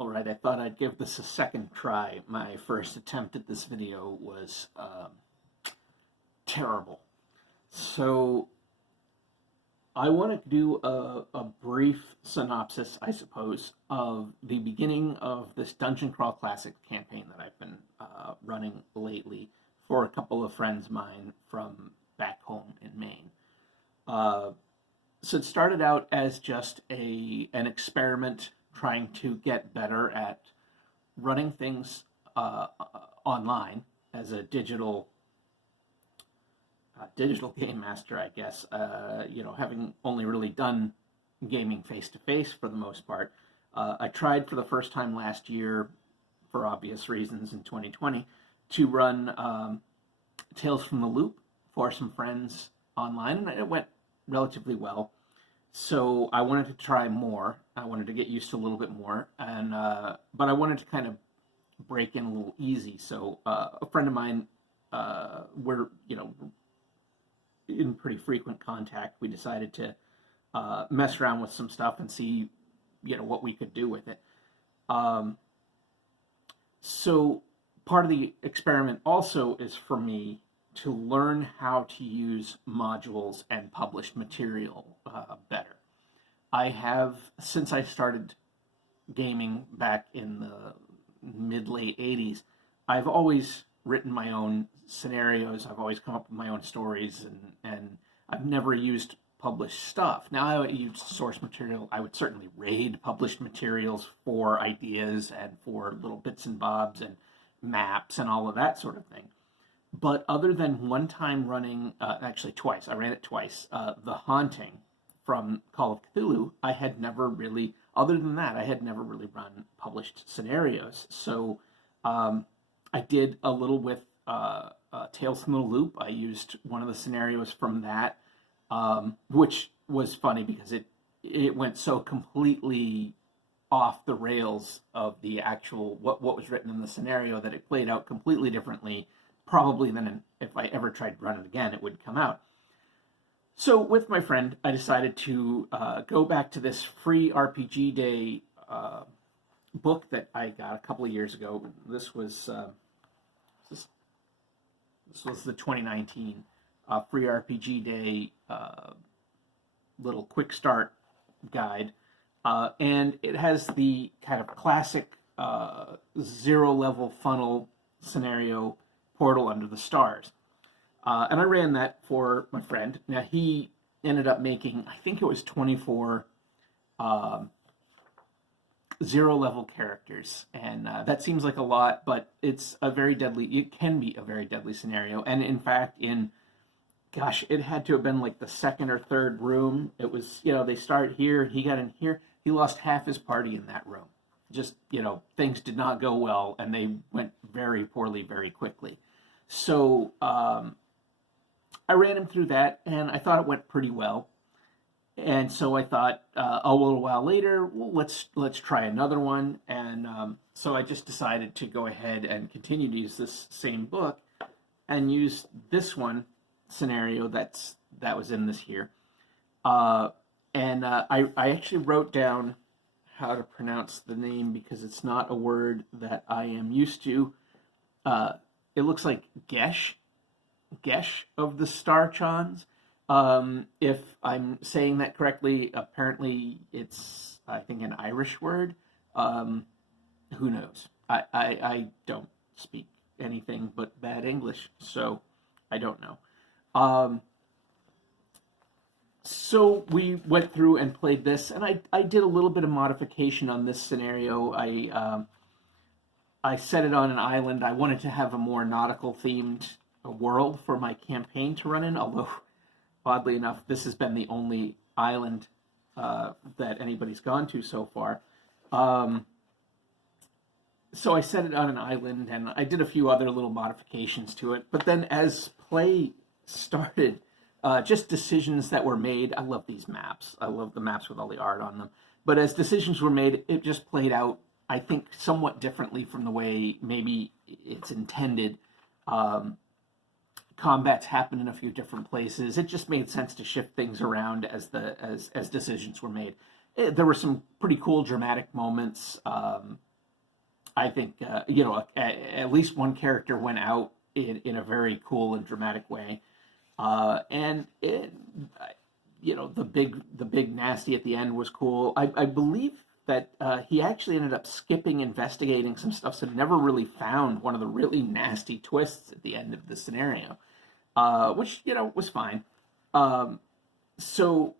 Alright, I thought I'd give this a second try. My first attempt at this video was terrible. So I want to do a brief synopsis, I suppose, of the beginning of this Dungeon Crawl Classic campaign that I've been running lately for a couple of friends of mine from back home in Maine. So it started out as just an experiment trying to get better at running things online as a digital game master, I guess. Having only really done gaming face to face for the most part. I tried for the first time last year, for obvious reasons, in 2020, to run Tales from the Loop for some friends online, and it went relatively well. So I wanted to try more. I wanted to get used to a little bit more, and but I wanted to kind of break in a little easy. So a friend of mine, we're in pretty frequent contact. We decided to mess around with some stuff and see what we could do with it. So part of the experiment also is for me to learn how to use modules and published material better. I have, since I started gaming back in the mid-late 80s, I've always written my own scenarios. I've always come up with my own stories, and I've never used published stuff. Now I would use source material. I would certainly raid published materials for ideas and for little bits and bobs and maps and all of that sort of thing. But other than one time running, actually twice, I ran it twice, The Haunting from Call of Cthulhu, I had never really, other than that, I had never really run published scenarios. So I did a little with Tales from the Loop. I used one of the scenarios from that, which was funny because it went so completely off the rails of the actual, what was written in the scenario, that it played out completely differently probably than if I ever tried to run it again, it would come out. So with my friend, I decided to go back to this free RPG Day book that I got a couple of years ago. This was the 2019 free RPG Day little quick start guide, and it has the kind of classic zero level funnel scenario, Portal Under the Stars. And I ran that for my friend. Now, he ended up making, I think it was 24 zero-level characters. And that seems like a lot, but it can be a very deadly scenario. And in fact, it had to have been like the second or third room. It was, they start here, he got in here, he lost half his party in that room. Just, things did not go well, and they went very poorly very quickly. So I ran him through that, and I thought it went pretty well. And so I thought, a little while later, well, let's try another one. And so I just decided to go ahead and continue to use this same book and use this one scenario that was in this here. I actually wrote down how to pronounce the name because it's not a word that I am used to. It looks like Gesh of the Starchons. If I'm saying that correctly, apparently it's, I think, an Irish word. Who knows? I don't speak anything but bad English, so I don't know. So we went through and played this, and I did a little bit of modification on this scenario. I set it on an island. I wanted to have a more nautical themed world for my campaign to run in, although oddly enough, this has been the only island that anybody's gone to so far. So I set it on an island, and I did a few other little modifications to it. But then as play started, just decisions that were made. I love these maps. I love the maps with all the art on them. But as decisions were made, it just played out, I think, somewhat differently from the way maybe it's intended. Combats happened in a few different places. It just made sense to shift things around as decisions were made. There were some pretty cool dramatic moments. I think at least one character went out in a very cool and dramatic way, and the big nasty at the end was cool. I believe that he actually ended up skipping investigating some stuff, so never really found one of the really nasty twists at the end of the scenario, which was fine. So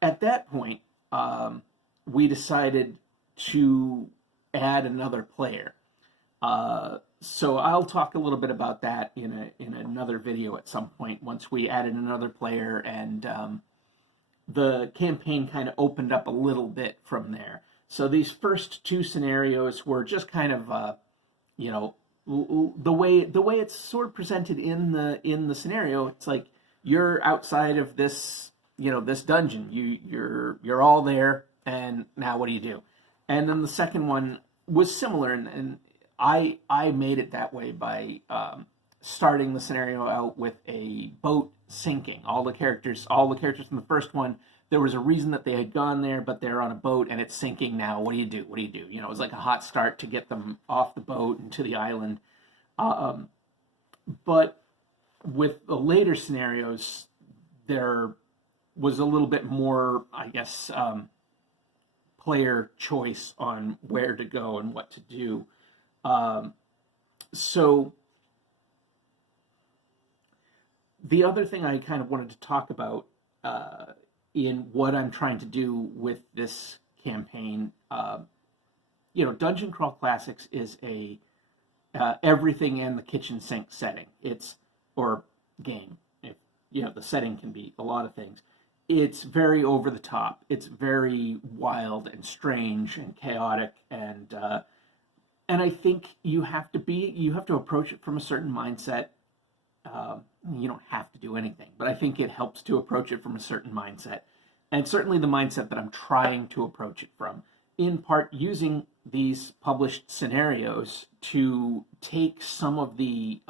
at that point, we decided to add another player. So I'll talk a little bit about that in another video at some point once we added another player, and the campaign kind of opened up a little bit from there. So these first two scenarios were just kind of the way it's sort of presented in the scenario. It's like you're outside of this this dungeon. You're all there, and now what do you do? And then the second one was similar, and I made it that way by starting the scenario out with a boat sinking. All the characters in the first one, there was a reason that they had gone there, but they're on a boat and it's sinking now. What do you do? What do you do? It was like a hot start to get them off the boat and to the island. But with the later scenarios, there was a little bit more, I guess, player choice on where to go and what to do. So the other thing I kind of wanted to talk about in what I'm trying to do with this campaign, Dungeon Crawl Classics is a everything in the kitchen sink setting. Or game. The setting can be a lot of things. It's very over the top. It's very wild and strange and chaotic, and I think you have to approach it from a certain mindset. You don't have to do anything, but I think it helps to approach it from a certain mindset, and certainly the mindset that I'm trying to approach it from, in part using these published scenarios to take some of the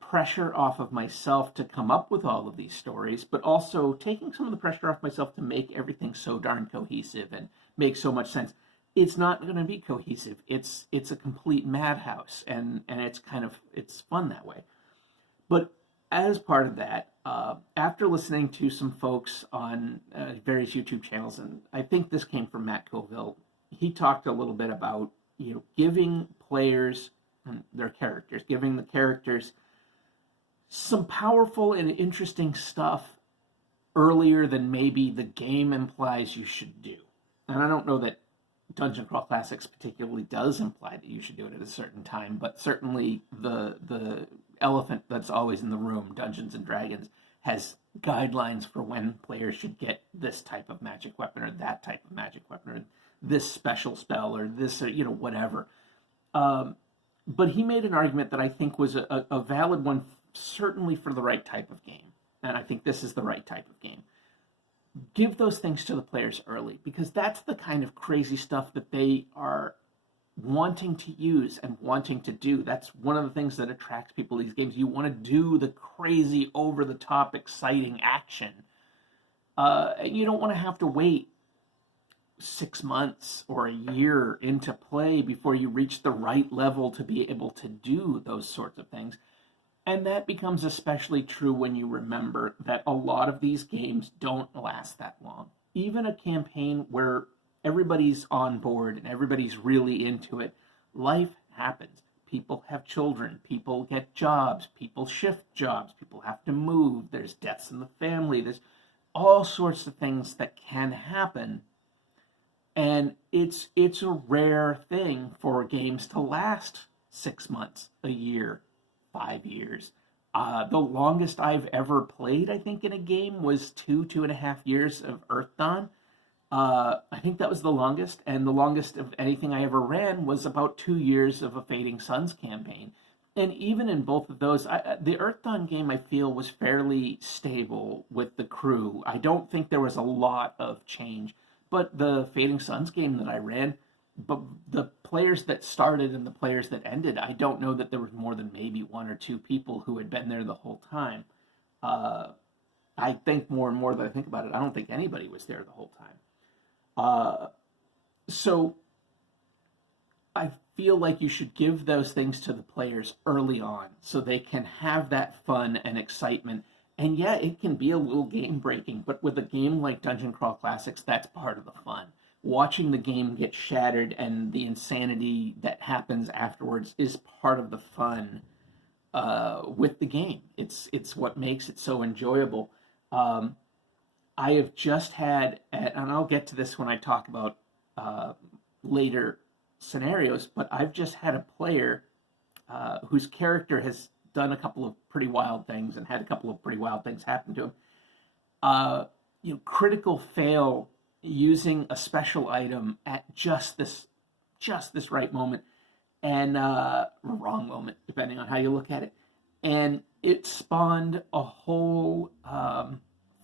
pressure off of myself to come up with all of these stories, but also taking some of the pressure off myself to make everything so darn cohesive and make so much sense. It's not going to be cohesive. It's a complete madhouse, and it's fun that way. But as part of that, after listening to some folks on various YouTube channels, and I think this came from Matt Colville, he talked a little bit about giving players and giving the characters some powerful and interesting stuff earlier than maybe the game implies you should do. And I don't know that Dungeon Crawl Classics particularly does imply that you should do it at a certain time, but certainly the elephant that's always in the room, Dungeons and Dragons, has guidelines for when players should get this type of magic weapon or that type of magic weapon or this special spell or this, whatever. But he made an argument that I think was a valid one, certainly for the right type of game. And I think this is the right type of game. Give those things to the players early, because that's the kind of crazy stuff that they are wanting to use and wanting to do. That's one of the things that attracts people to these games. You want to do the crazy, over-the-top, exciting action. And you don't want to have to wait 6 months or a year into play before you reach the right level to be able to do those sorts of things. And that becomes especially true when you remember that a lot of these games don't last that long. Even a campaign where everybody's on board and everybody's really into it, life happens. People have children, people get jobs, people shift jobs, people have to move, there's deaths in the family, there's all sorts of things that can happen. And it's a rare thing for games to last 6 months, a year, 5 years. The longest I've ever played, I think, in a game was 2.5 years of Earthdawn. I think that was the longest, and the longest of anything I ever ran was about 2 years of a Fading Suns campaign. And even in both of those, the Earthdawn game, I feel, was fairly stable with the crew. I don't think there was a lot of change. But the Fading Suns game that I ran, but the players that started and the players that ended, I don't know that there was more than maybe 1 or 2 people who had been there the whole time. I think more and more that I think about it, I don't think anybody was there the whole time. So I feel like you should give those things to the players early on so they can have that fun and excitement. And yeah, it can be a little game breaking, but with a game like Dungeon Crawl Classics, that's part of the fun. Watching the game get shattered and the insanity that happens afterwards is part of the fun with the game. It's what makes it so enjoyable. Um, I have just had, and I'll get to this when I talk about later scenarios, but I've just had a player whose character has done a couple of pretty wild things and had a couple of pretty wild things happen to him. Critical fail using a special item at just this right moment, and wrong moment, depending on how you look at it, and it spawned a whole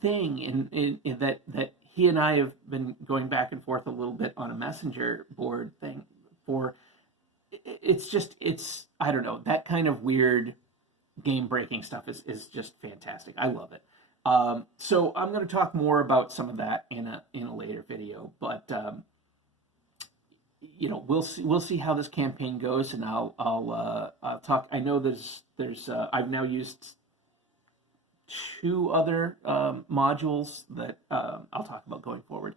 thing in that he and I have been going back and forth a little bit on a messenger board thing for. It's I don't know, that kind of weird game breaking stuff is just fantastic. I love it. So I'm going to talk more about some of that in a later video, but we'll see how this campaign goes, and I'll talk. I know there's I've now used two other modules that I'll talk about going forward.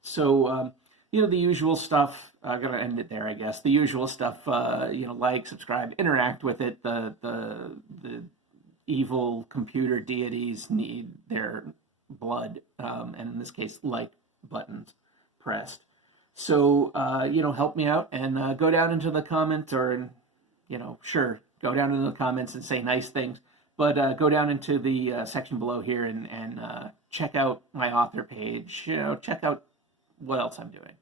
So the usual stuff. I'm gonna end it there, I guess. The usual stuff. Like, subscribe, interact with it. The evil computer deities need their blood, and in this case, like buttons pressed. So help me out and go down into the comments, or sure, go down into the comments and say nice things. But go down into the section below here and check out my author page. Check out what else I'm doing.